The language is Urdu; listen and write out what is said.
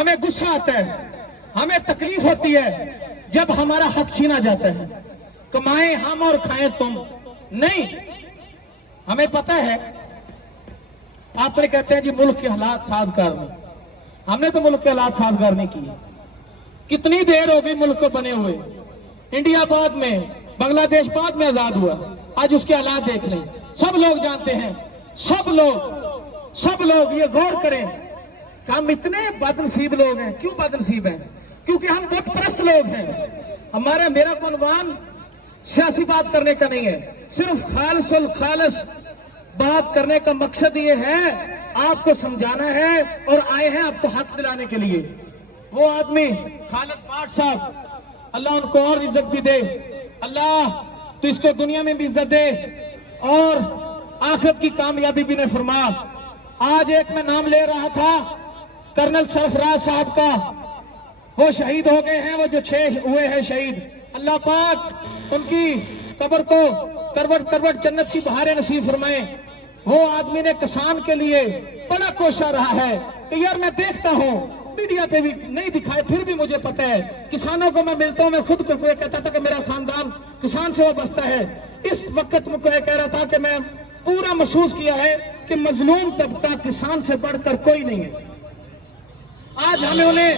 ہمیں غصہ آتا ہے، ہمیں تکلیف ہوتی ہے جب ہمارا حق چھینا جاتا ہے. کمائیں ہم اور کھائیں تم نہیں. ہمیں پتہ ہے آپ نے کہتے ہیں جی ملک کے حالات سازگار نہیں. ہم نے تو ملک کے حالات سازگار نہیں کیے. کتنی دیر ہو گئی ملک کو بنے ہوئے. انڈیا بعد میں، بنگلہ دیش بعد میں آزاد ہوا. آج اس کے حالات دیکھ لیں. سب لوگ جانتے ہیں، سب لوگ یہ غور کریں کہ ہم اتنے بد نصیب لوگ ہیں. کیوں بد نصیب ہیں؟ کیونکہ ہم بت پرست لوگ ہیں. میرا عنوان سیاسی بات کرنے کا نہیں ہے، صرف خالص الخالص بات کرنے کا مقصد یہ ہے آپ کو سمجھانا ہے، اور آئے ہیں آپ کو حق دلانے کے لیے. وہ آدمی خالد پاٹ صاحب، اللہ ان کو اور عزت بھی دے. اللہ تو اس کو دنیا میں بھی عزت دے اور آخرت کی کامیابی بھی نے فرما. آج ایک میں نام لے رہا تھا کرنل سرفراز صاحب کا، وہ شہید ہو گئے ہیں. وہ جو 6 ہوئے ہیں شہید، اللہ پاک ان کی قبر کو کروٹ جنت کی بہاریں نصیب فرمائیں. وہ آدمی نے کسان کے لیے بڑا کوشاں رہا ہے کہ یار میں دیکھتا ہوں میڈیا پہ بھی نہیں دکھائے، پھر بھی مجھے پتہ ہے کسانوں کو میں ملتا ہوں. میں خود کو کہتا تھا کہ میرا خاندان کسان سے وابستہ ہے. اس وقت مجھے کہہ رہا تھا کہ میں پورا محسوس کیا ہے کہ مظلوم طبقہ کسان سے بڑھ کر کوئی نہیں ہے. آج ہمیں انہیں